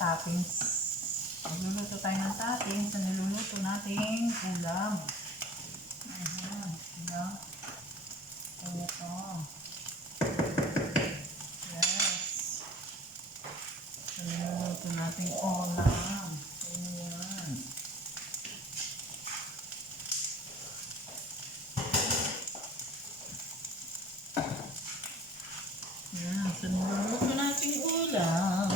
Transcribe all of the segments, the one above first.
toppings. Magluluto tayo ng toppings sa niluluto nating ulam. Ayan, diba? Ito. Yes. Sa niluluto nating ulam. Ayan. Ayan, sa niluluto nating ulam.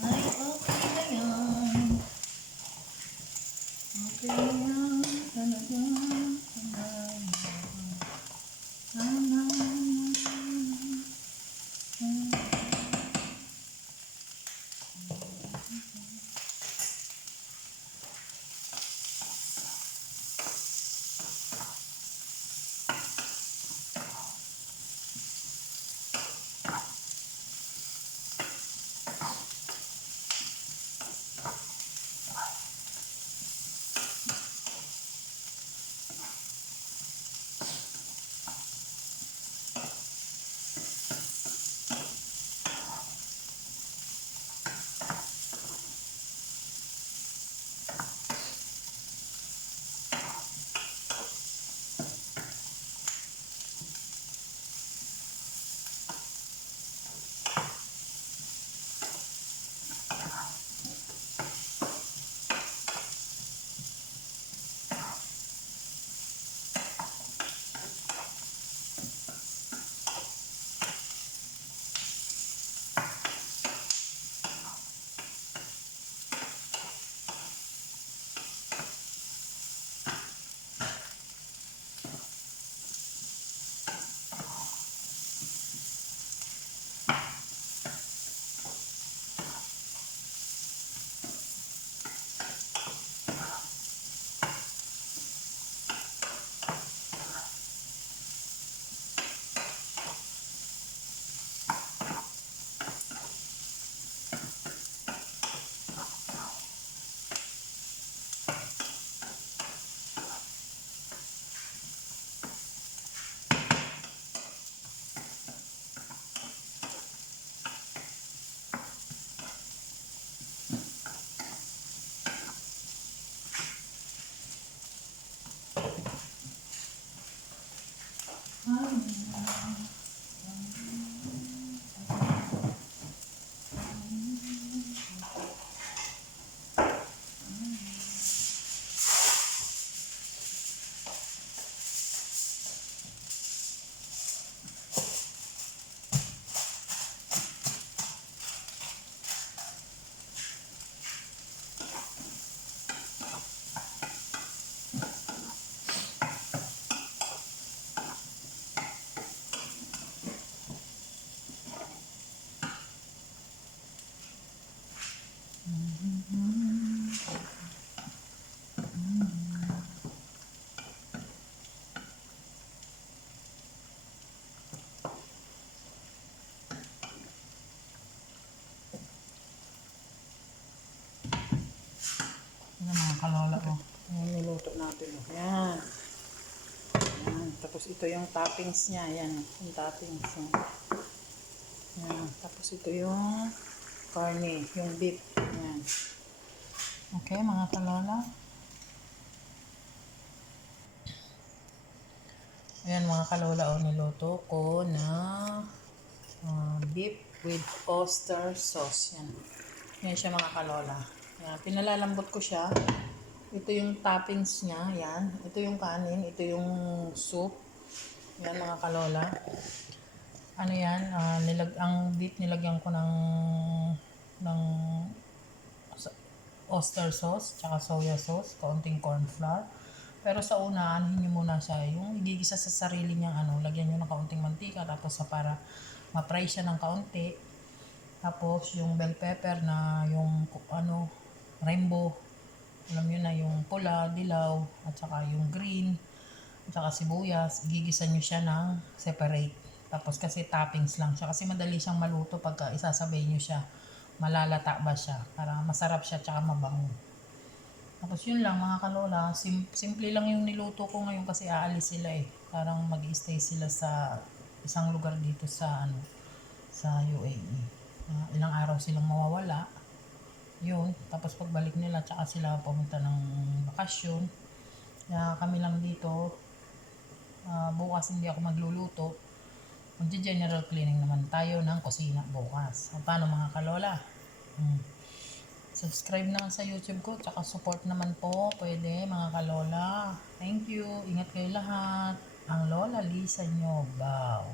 Ay, okay na yan. Okay yan. Talaga. Ayan mga kalola ko. Ayan niluto natin. Ayan. Ayan. Tapos ito yung toppings niya. Ayan. Yung toppings niya. Ayan. Tapos ito yung karne. Yung beef. Ayan. Okay mga kalola. Ayan mga kalola. O niluto ko na beef with oyster sauce. Yan. Yan siya mga kalola. Yan. Pinalalambot ko siya. Ito yung toppings niya. Yan. Ito yung kanin. Ito yung soup. Yan mga kalola. Ano yan? Ang beef nilagyan ko ng oyster sauce. Tsaka soya sauce. Kaunting corn flour. Pero sa una, anuhin nyo muna siya. Yung igigisa sa sarili niyang lagyan nyo ng kaunting mantika. Tapos para ma-fry siya ng kaunti. Tapos yung bell pepper na yung rainbow. Alam nyo na yung pula, dilaw, at saka yung green, at saka sibuyas. Igigisa nyo siya ng separate. Tapos kasi toppings lang siya. Kasi madali siyang maluto pagka isasabay nyo siya. Malalata ba siya. Para masarap siya at saka mabango. Tapos yun lang mga kalola, simple lang yung niluto ko ngayon kasi aalis sila eh. Parang mag-i-stay sila sa isang lugar dito sa UAE. Ilang araw silang mawawala. Yun, tapos pagbalik nila, tsaka sila pumunta ng bakasyon. Kaya kami lang dito. Bukas hindi ako magluluto. Magge-general cleaning naman tayo ng kusina bukas. O, paano mga kalola? Subscribe naman sa YouTube ko, tsaka support naman po, pwede mga kalola. Thank you, ingat kayo lahat. Ang Lola Lisa nyo, bow.